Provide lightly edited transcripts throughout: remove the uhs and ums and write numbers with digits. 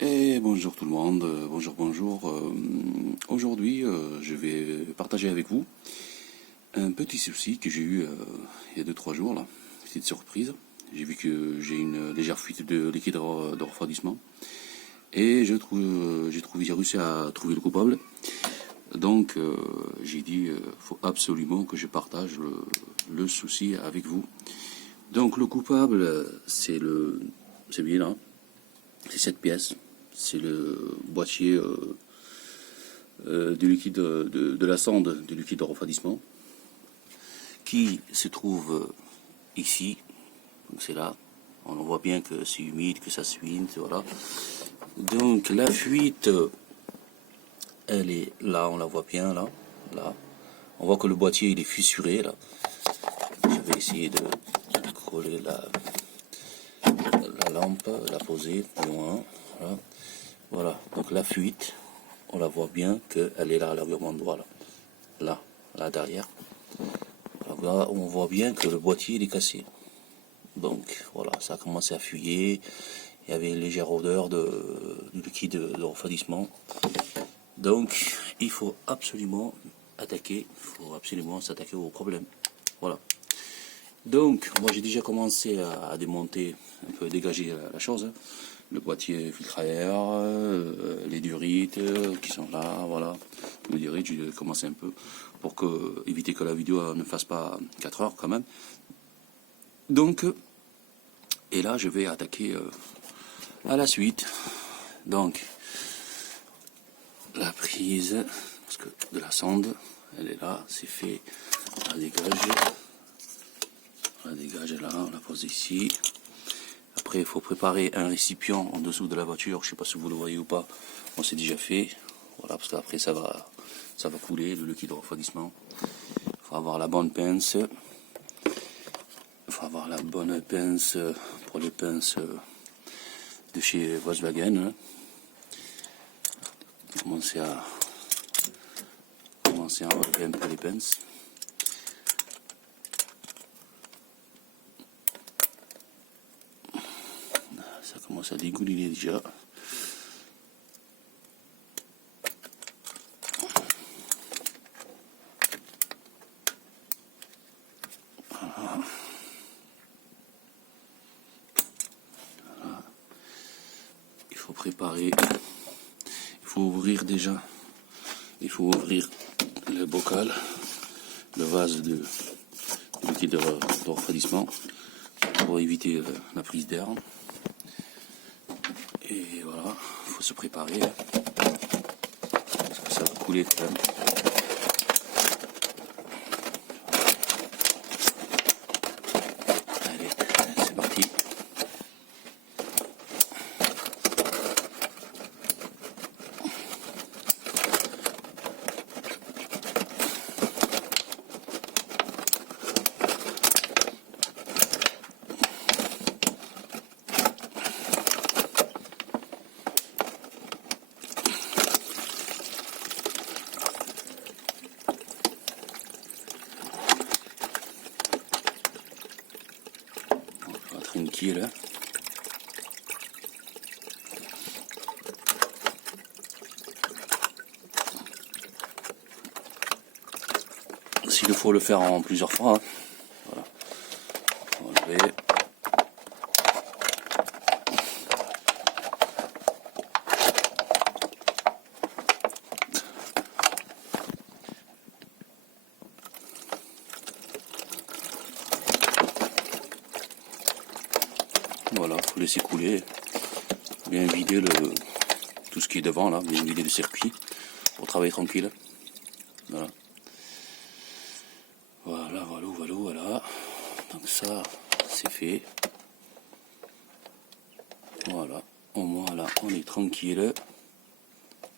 Et bonjour tout le monde, bonjour. Aujourd'hui, je vais partager avec vous un petit souci que j'ai eu il y a 2 3 jours là, petite surprise. J'ai vu que j'ai une légère fuite de liquide de refroidissement et j'ai réussi à trouver le coupable. Donc j'ai dit, faut absolument que je partage le souci avec vous. Donc le coupable, c'est bien là, c'est cette pièce. C'est le boîtier du liquide de la sonde du liquide de refroidissement qui se trouve ici. Donc c'est là. On voit bien que c'est humide, que ça suinte, voilà. Donc la fuite, elle est là, on la voit bien là, là. On voit que le boîtier il est fissuré là. Je vais essayer de coller la lampe, la poser plus loin. Voilà. Voilà. Donc la fuite, on la voit bien qu'elle est là à l'environnement droit là. Là derrière. Là, on voit bien que le boîtier il est cassé. Donc voilà, ça a commencé à fuyer. Il y avait une légère odeur de liquide de refroidissement. Donc il faut absolument attaquer, il faut absolument s'attaquer au problème. Voilà. Donc moi j'ai déjà commencé à démonter, un peu dégager la chose. Le boîtier filtre à air, les durites qui sont là, voilà. Le durite, j'ai commencé un peu pour éviter que la vidéo ne fasse pas 4 heures quand même. Donc, et là je vais attaquer à la suite. Donc, la prise, parce que de la sonde, elle est là, c'est fait, on la dégage là, on la pose ici. Après, il faut préparer un récipient en dessous de la voiture. Je ne sais pas si vous le voyez ou pas. On s'est déjà fait. Voilà, parce qu'après, ça va couler, le liquide de refroidissement. Il faut avoir la bonne pince. Il faut avoir la bonne pince pour les pinces de chez Volkswagen. Commencer à enlever un peu les pinces. Ça commence à dégouliner déjà. Voilà. Voilà. Il faut préparer. Il faut ouvrir déjà. Il faut ouvrir le bocal, le vase de liquide de refroidissement pour éviter la prise d'air. Et voilà, il faut se préparer parce que ça va couler quand même. Allez, c'est parti. Tranquille. S'il faut le faire en plusieurs fois, hein. Voilà. Enlever. Voilà, faut laisser couler, bien vider tout ce qui est devant là, bien vider le circuit pour travailler tranquille. Voilà. Voilà. Donc ça, c'est fait. Voilà. Au moins là, on est tranquille.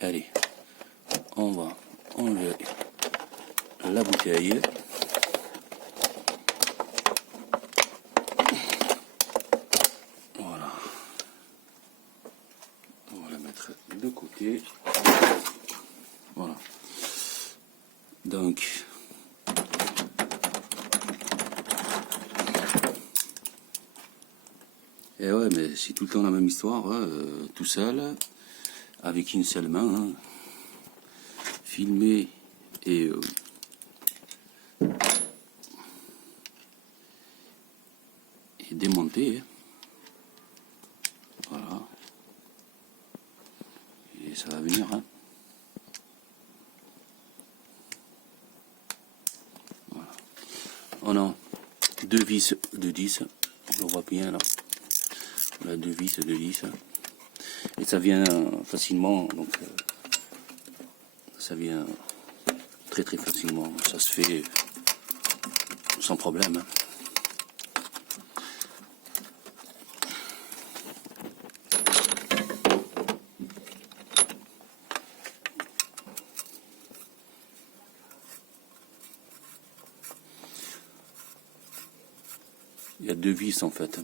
Allez, on va enlever la bouteille. Voilà. On va la mettre de côté. Voilà. Donc, Et ouais, mais c'est tout le temps la même histoire, hein, tout seul, avec une seule main, hein, filmer et démonter, hein. Voilà. Et ça va venir, hein. Voilà. On a deux vis de 10, on le voit bien là. On a deux vis de 10. Et ça vient facilement, donc ça vient très très facilement. Ça se fait sans problème, hein. Il y a deux vis en fait.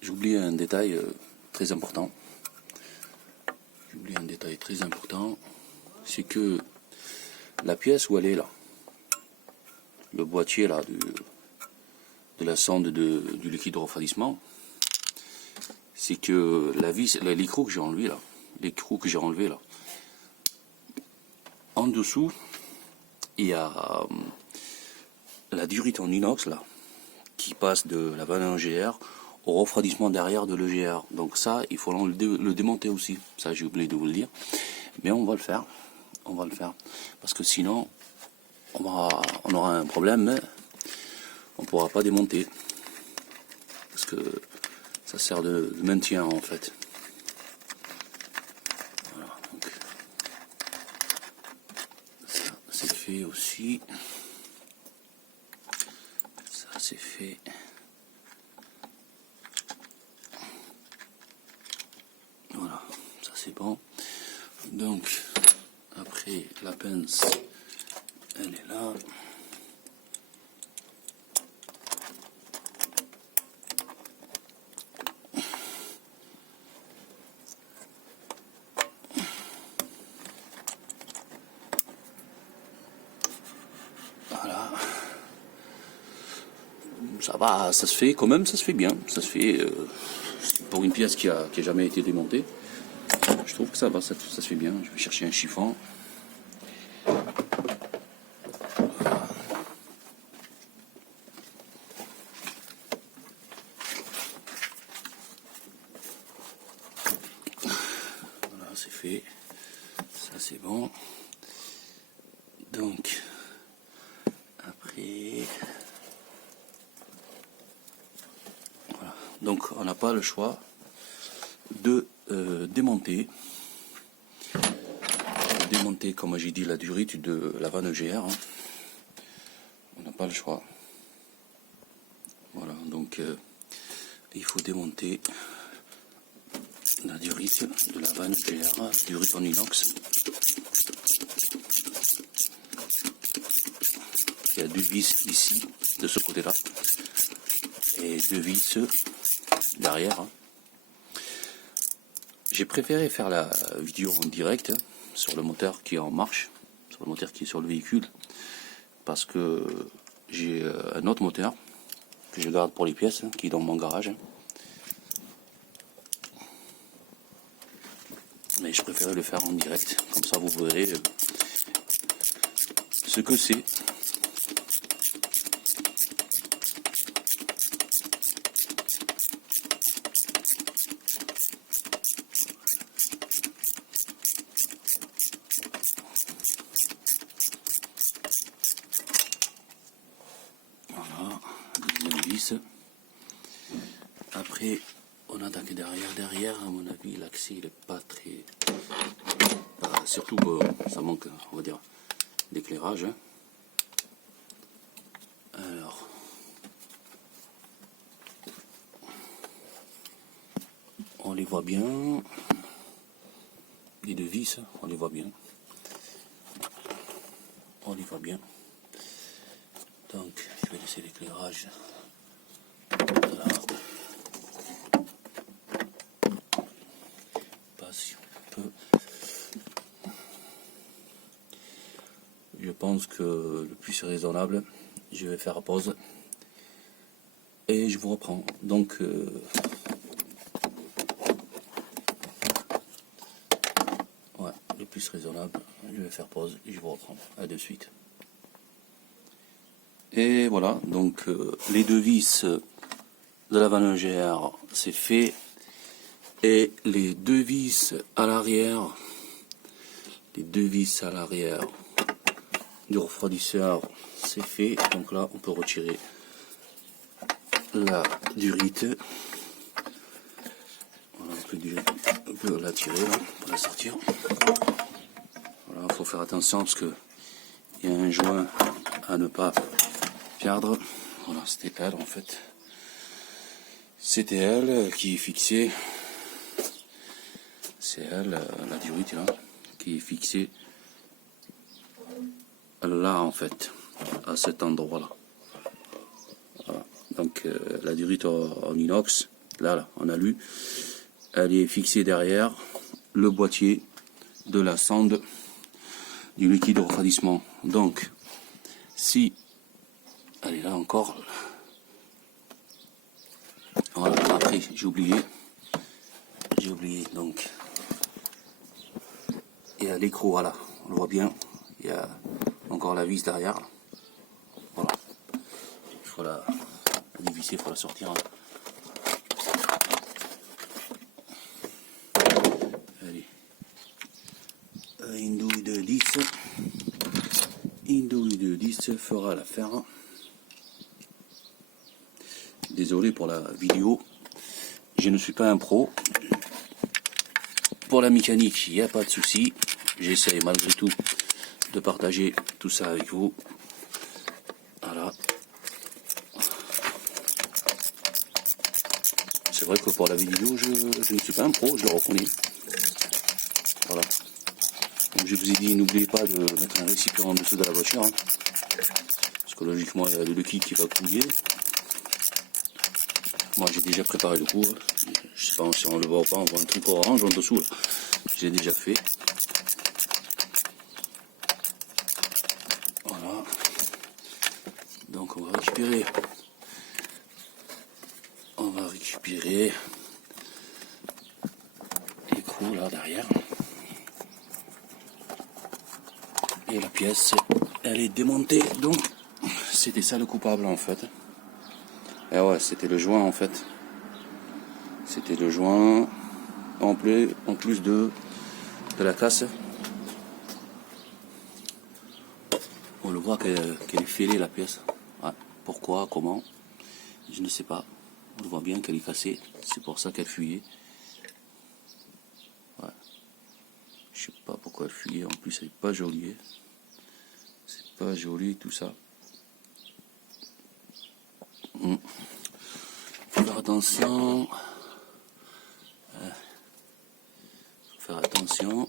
J'ai oublié un détail très important. C'est que la pièce où elle est là, le boîtier là de la sonde du liquide de refroidissement, c'est que la vis, l'écrou que j'ai enlevé là, en dessous, il y a la durite en inox là, qui passe de la vanne GR au refroidissement derrière de l'EGR. Donc ça, il faut le démonter aussi. Ça, j'ai oublié de vous le dire. Mais on va le faire. Parce que sinon, on aura un problème. On ne pourra pas démonter. Parce que ça sert de maintien en fait. Voilà, donc ça c'est fait aussi. Ça c'est fait. Voilà, ça c'est bon. Donc après la pince, elle est là. Voilà. Ça va, ça se fait quand même, ça se fait bien. Ça se fait pour une pièce qui a jamais été démontée. Je trouve que ça va, ça se fait bien. Je vais chercher un chiffon. Voilà, c'est fait. Ça c'est bon. Donc, après... Voilà. Donc, on n'a pas le choix de démonter. Démonter, comme j'ai dit, la durite de la vanne GR. Hein. On n'a pas le choix. Voilà, donc il faut démonter la durite de la vanne GR, durite en inox. Il y a deux vis ici, de ce côté-là, et deux vis derrière. Hein. J'ai préféré faire la vidéo en direct, hein, sur le moteur qui est en marche, sur le moteur qui est sur le véhicule, parce que j'ai un autre moteur que je garde pour les pièces, hein, qui est dans mon garage. Mais je préfère le faire en direct, comme ça vous verrez ce que c'est. Voilà, deuxième vis. Après, on attaque derrière. Derrière, à mon avis, l'accès il n'est pas très... surtout que ça manque, on va dire, d'éclairage. Hein. Alors, on les voit bien. Les deux vis, on les voit bien. On les voit bien. Donc, je vais laisser l'éclairage. Voilà. Si on peut. Je pense que le plus raisonnable, je vais faire pause et je vous reprends. Donc, ouais, le plus raisonnable, je vais faire pause et je vous reprends. À de suite. Et voilà, donc les deux vis de la lingère, c'est fait. Et les deux vis à l'arrière, du refroidisseur, c'est fait. Donc là, on peut retirer la durite. Voilà, on peut la tirer, là, pour la sortir. Voilà, il faut faire attention parce que il y a un joint à ne pas perdre. Voilà, c'était elle en fait. C'était elle qui est fixée. C'est elle, la durite là, qui est fixée là en fait, à cet endroit là. Voilà. Donc la durite en inox, là, en alu, elle est fixée derrière le boîtier de la sonde du liquide de refroidissement. Donc, si elle est là encore, voilà, après j'ai oublié, donc il y a l'écrou, voilà, on le voit bien, il y a encore la vis derrière, voilà, il faut la dévisser, il faut la sortir. Allez, une douille de 10, fera l'affaire. Désolé pour la vidéo, je ne suis pas un pro. Pour la mécanique, il n'y a pas de souci. J'essaie malgré tout de partager tout ça avec vous. Voilà. C'est vrai que pour la vidéo, je ne suis pas un pro, je le reconnais. Voilà. Comme je vous ai dit, n'oubliez pas de mettre un récipient en dessous de la voiture. Hein. Parce que logiquement, il y a le liquide qui va couler. Moi, j'ai déjà préparé le coup. Je sais pas si on le voit ou pas, on voit un truc orange en dessous. J'ai déjà fait. Voilà. Donc, on va récupérer. L'écrou là derrière. Et la pièce, elle est démontée. Donc, c'était ça le coupable en fait. Et ouais, c'était le joint en fait. C'était le joint en plus de la casse. On le voit qu'elle est fêlée la pièce. Ouais. Pourquoi, comment, je ne sais pas. On le voit bien qu'elle est cassée. C'est pour ça qu'elle fuyait. Ouais. Je sais pas pourquoi elle fuyait. En plus, elle est pas jolie. C'est pas joli tout ça. Faut faire attention. Faire attention.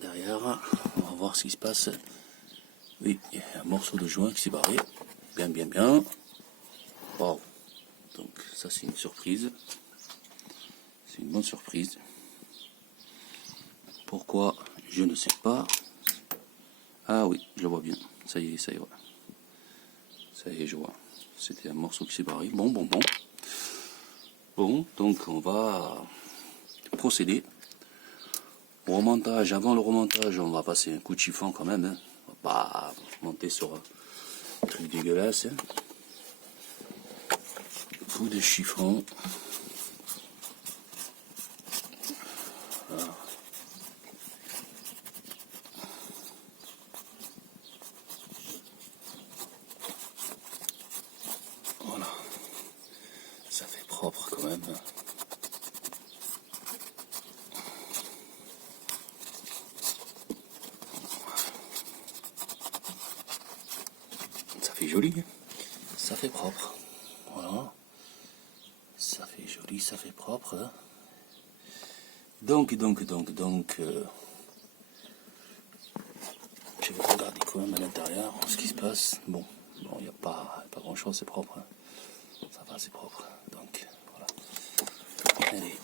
Derrière, on va voir ce qui se passe. Oui, il y a un morceau de joint qui s'est barré. Bien, bien, bien. Wow. Donc ça c'est une surprise. C'est une bonne surprise. Pourquoi? Je ne sais pas. Ah oui, je le vois bien. Ça y est, ça y est. Ouais. Ça y est, je vois. C'était un morceau qui s'est barré. Bon. Bon, donc on va procéder au remontage. Avant le remontage, on va passer un coup de chiffon quand même. Hein. On va pas monter sur un truc dégueulasse. Hein. Coup de chiffon. Voilà. Voilà. Ça fait propre quand même. Ça fait joli. Hein. Ça fait propre. Voilà. Ça fait joli, ça fait propre. Hein. Donc, je vais regarder quand même à l'intérieur ce qui se passe. Bon, il n'y a pas grand chose, c'est propre. Hein. Ça va, c'est propre. Donc, voilà. Allez,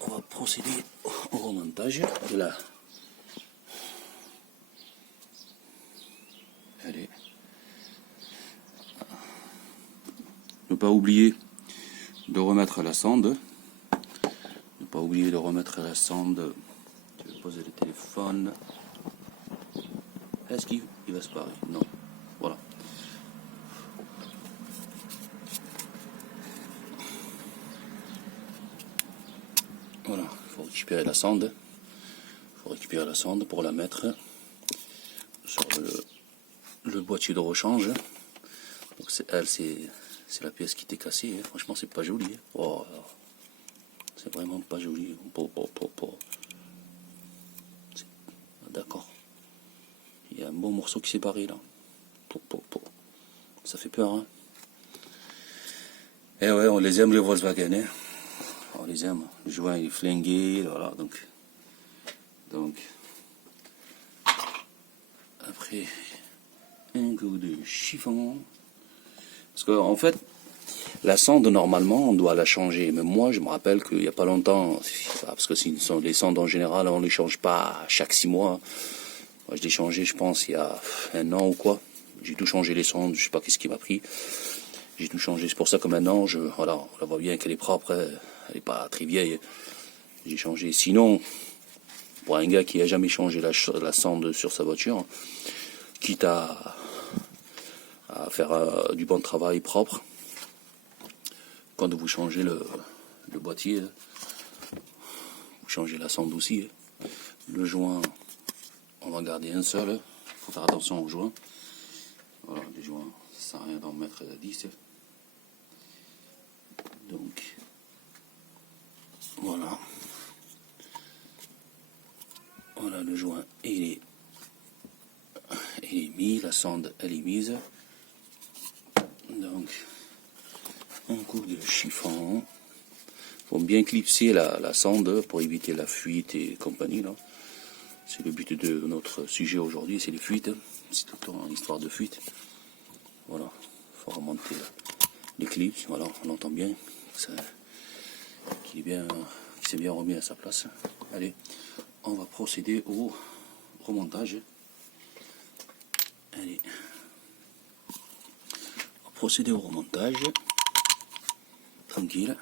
on va procéder au remontage de la. Allez, Ne pas oublier de remettre la sonde. Ne pas oublier de remettre la sonde. Je vais poser le téléphone. Est-ce qu'il va se parer? Non. Voilà. Voilà, il faut récupérer la sonde. Il faut récupérer la sonde pour la mettre sur le boîtier de rechange. Donc c'est la pièce qui était cassée. Hein. Franchement, c'est pas joli. Hein. Oh, c'est vraiment pas joli. D'accord. Il y a un bon morceau qui s'est barré là. Ça fait peur. Hein. Eh ouais, on les aime les Volkswagen. Hein. On les aime. Le joint il est flingué. Voilà, donc après un coup de chiffon. Parce que en fait, la sonde normalement on doit la changer. Mais moi je me rappelle qu'il n'y a pas longtemps, parce que les sondes en général on ne les change pas chaque 6 mois. Moi je l'ai changé je pense il y a un an ou quoi. J'ai tout changé les sondes, je sais pas qu'est-ce qui m'a pris. J'ai tout changé, c'est pour ça que maintenant voilà, on la voit bien qu'elle est propre, elle n'est pas très vieille. J'ai changé. Sinon, pour un gars qui n'a jamais changé la sonde sur sa voiture, quitte à faire du bon travail propre, quand vous changez le boîtier, vous changez la sonde aussi. Le joint, on va garder un seul, il faut faire attention aux joints. Voilà, les joints, ça sert à rien d'en mettre 10. Donc, voilà. Voilà, le joint, il est mis, la sonde, elle est mise. Donc, un coup de chiffon. Il faut bien clipser la sonde pour éviter la fuite et compagnie. Là. C'est le but de notre sujet aujourd'hui, c'est les fuites. C'est tout le temps l'histoire de fuite. Voilà, il faut remonter les clips. Voilà, on entend bien qu'il s'est bien remis à sa place. Allez, on va procéder au remontage. Allez, on va procéder au remontage. Tranquille.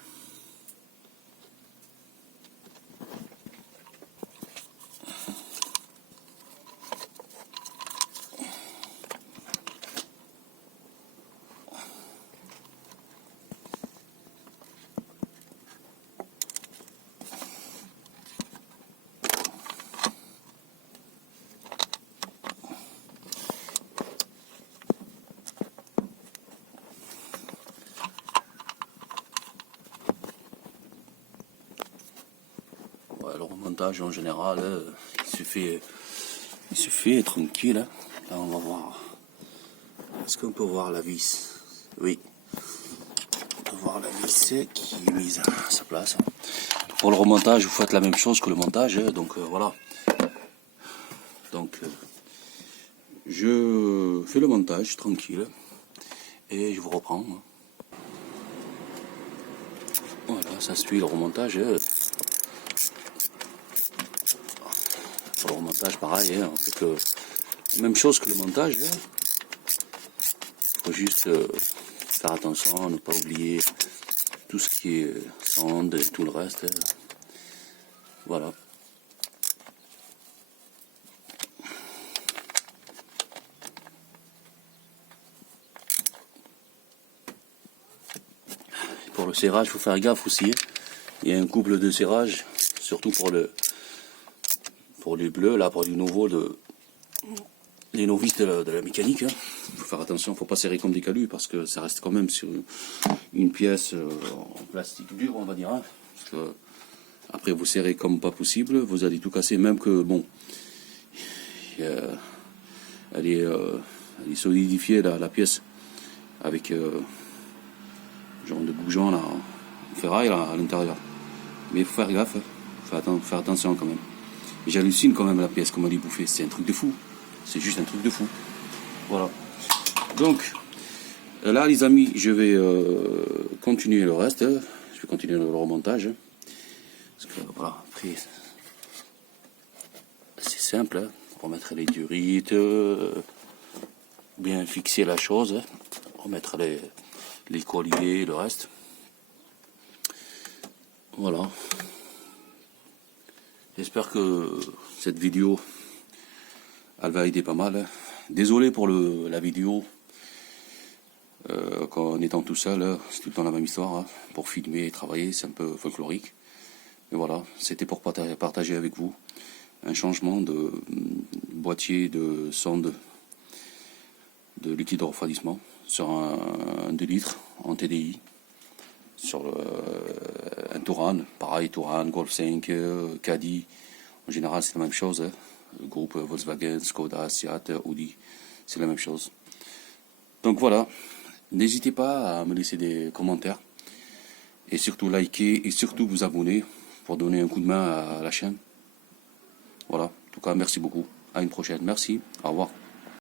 Le remontage en général, il se fait tranquille. Là, on va voir. Est-ce qu'on peut voir la vis? Oui. On peut voir la vis qui est mise à sa place. Pour le remontage, vous faites la même chose que le montage. Donc voilà. Donc je fais le montage tranquille. Et je vous reprends. Voilà, ça suit le remontage. Pour le remontage, pareil, on fait que la même chose que le montage. Il faut juste faire attention, ne pas oublier tout ce qui est sonde et tout le reste. Voilà. Pour le serrage, il faut faire gaffe aussi. Il y a un couple de serrage, surtout pour les bleus, là, pour les nouveaux, les novices de la mécanique. Il faut faire attention, il ne faut pas serrer comme des calus parce que ça reste quand même sur une pièce en plastique dur, on va dire. Parce que après, vous serrez comme pas possible, vous allez tout casser, même que, bon, elle est solidifiée, la pièce, avec genre de goujon là, en ferraille là, à l'intérieur. Mais il faut faire gaffe, faut faire attention quand même. Mais j'hallucine quand même la pièce, comment elle est bouffée, c'est un truc de fou. C'est juste un truc de fou. Voilà. Donc, là les amis, je vais continuer le reste. Je vais continuer le remontage. Parce que voilà, après, c'est simple. Remettre les durites, bien fixer la chose, remettre les colliers et le reste. Voilà. J'espère que cette vidéo, elle va aider pas mal. Désolé pour la vidéo, qu'en étant tout seul, c'est tout le temps la même histoire. Hein. Pour filmer et travailler, c'est un peu folklorique. Mais voilà, c'était pour partager avec vous un changement de boîtier de sonde de liquide de refroidissement sur un 2 litres en TDI, sur un Touran, pareil, Touran, Golf 5, Caddy, en général c'est la même chose, hein. Le groupe Volkswagen, Skoda, Seat, Audi, c'est la même chose. Donc voilà, n'hésitez pas à me laisser des commentaires, et surtout liker, et surtout vous abonner, pour donner un coup de main à la chaîne. Voilà, en tout cas merci beaucoup, à une prochaine, merci, au revoir.